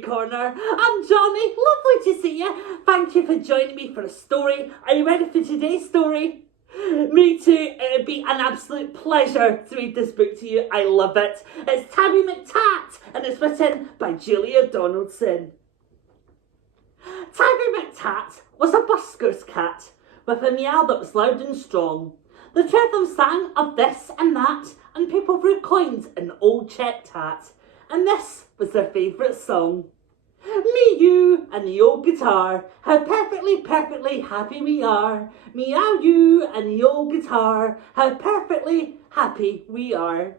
Story Corner. I'm Johnny, lovely to see you. Thank you for joining me for a story. Are you ready for today's story? Me too, it would be an absolute pleasure to read this book to you. I love it. It's Tabby McTat and it's written by Julia Donaldson. Tabby McTat was a busker's cat with a meow that was loud and strong. The two of them sang of this and that, and people threw coins in old checked hat, and this was their favourite song. Me, you, and the old guitar, how perfectly, perfectly happy we are. Meow, you, and the old guitar, how perfectly happy we are.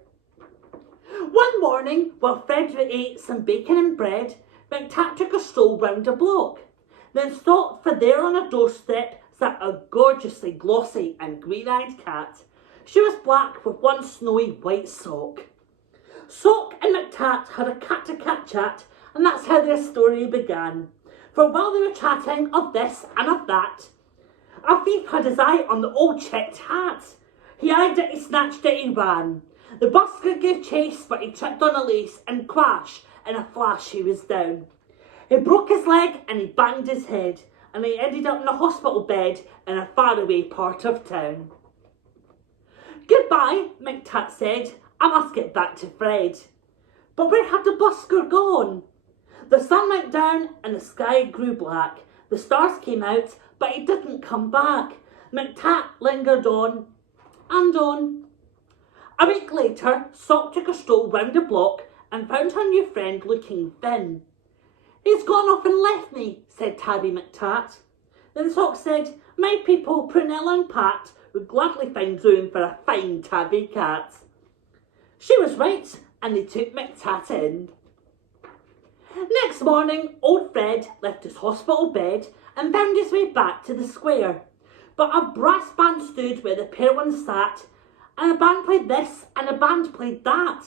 One morning, while Frederick ate some bacon and bread, McTat took a stroll round the block, then stopped, for there on a doorstep sat a gorgeously glossy and green-eyed cat. She was black with one snowy white sock. Sock and McTat had a cat-to-cat chat, and that's how their story began. For while they were chatting of this and of that, a thief had his eye on the old checked hat. He eyed it, he snatched it, he ran. The busker gave chase, but he tripped on a lace, and crash, in a flash he was down. He broke his leg and he banged his head, and he ended up in a hospital bed in a faraway part of town. Goodbye, McTat said. I must get back to Fred. But where had the busker gone? The sun went down and the sky grew black. The stars came out, but he didn't come back. McTat lingered on and on. A week later, Sock took a stroll round the block and found her new friend looking thin. He's gone off and left me, said Tabby McTat. Then Sock said, my people, Prunella and Pat, would gladly find room for a fine tabby cat. She was right, and they took McTat in. Next morning, old Fred left his hospital bed and found his way back to the square. But a brass band stood where the pair once sat, and a band played this and a band played that.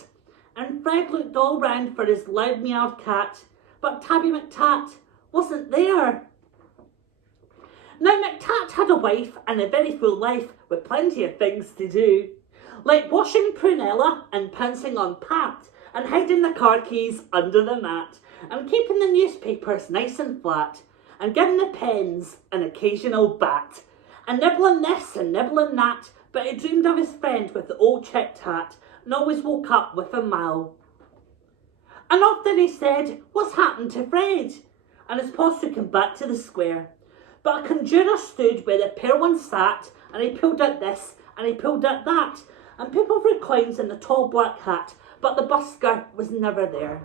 And Fred looked all round for his loud meowed cat, but Tabby McTat wasn't there. Now McTat had a wife and a very full life with plenty of things to do, like washing Prunella and pouncing on Pat and hiding the car keys under the mat and keeping the newspapers nice and flat and giving the pens an occasional bat and nibbling this and nibbling that, but he dreamed of his friend with the old checked hat and always woke up with a mow. And often he said, what's happened to Fred? And his paws took him back to the square. But a conjurer stood where the pair once sat, and he pulled out this, and he pulled out that, and people threw coins in the tall black hat, but the busker was never there.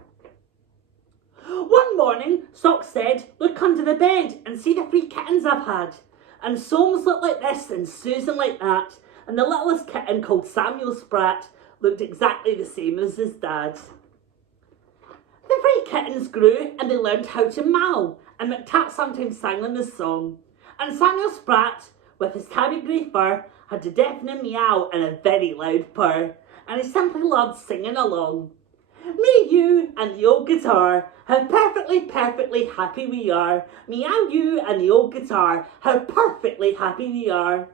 One morning, Sock said, look under the bed and see the 3 kittens I've had. And Soames looked like this, and Susan like that, and the littlest kitten, called Samuel Spratt, looked exactly the same as his dad. The 3 kittens grew and they learned how to meow, and McTat sometimes sang them a song. And Samuel Spratt, with his tabby grey fur, had a deafening meow and a very loud purr, and he simply loved singing along. Me, you, and the old guitar, how perfectly, perfectly happy we are. Meow, you, and the old guitar, how perfectly happy we are.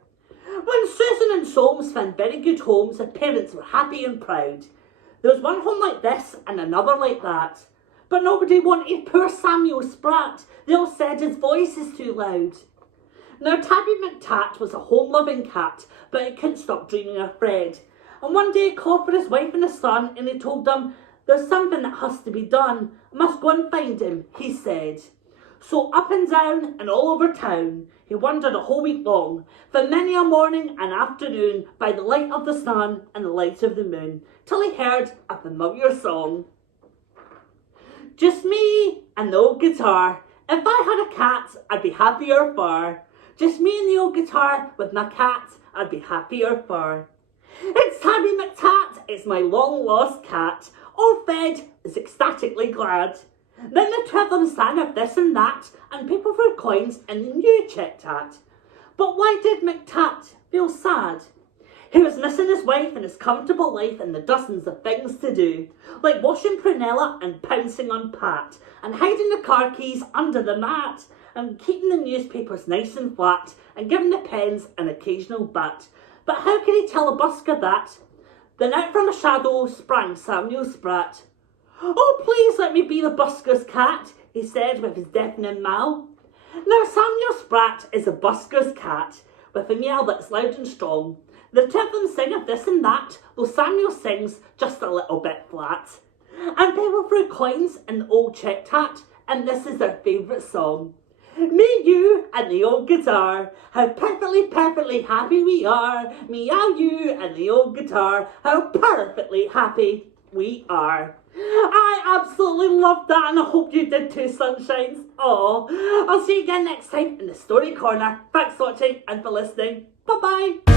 When Susan and Soames found very good homes, their parents were happy and proud. There was one home like this and another like that. But nobody wanted poor Samuel Spratt. They all said his voice is too loud. Now Tabby McTat was a home-loving cat, but he couldn't stop dreaming of Fred. And one day he called for his wife and his son, and he told them, there's something that has to be done. I must go and find him, he said. So up and down and all over town, he wandered a whole week long, for many a morning and afternoon, by the light of the sun and the light of the moon, till he heard a familiar song. Just me and the old guitar. If I had a cat, I'd be happier far. Just me and the old guitar with my cat, I'd be happier far. It's Tabby McTat, it's my long-lost cat. Old Fred is ecstatically glad. Then the 2 of them sang of this and that, and people threw coins in the new checked hat. But why did McTat feel sad? He was missing his wife and his comfortable life and the dozens of things to do, like washing Prunella and pouncing on Pat, and hiding the car keys under the mat, and keeping the newspapers nice and flat, and giving the pens an occasional bat. But how could he tell a busker that? Then out from a shadow sprang Samuel Spratt. Oh, please let me be the busker's cat, he said with his deafening meow. Now Samuel Sprat is a busker's cat, with a meow that's loud and strong. The two of them sing of this and that, though Samuel sings just a little bit flat. And people threw coins in the old chick tat, and this is their favourite song. Me, you, and the old guitar, how perfectly happy we are. Meow, you, and the old guitar, how perfectly happy we are. I absolutely loved that, and I hope you did too, sunshines. I'll see you again next time in the Story Corner. Thanks for watching and for listening. Bye-bye.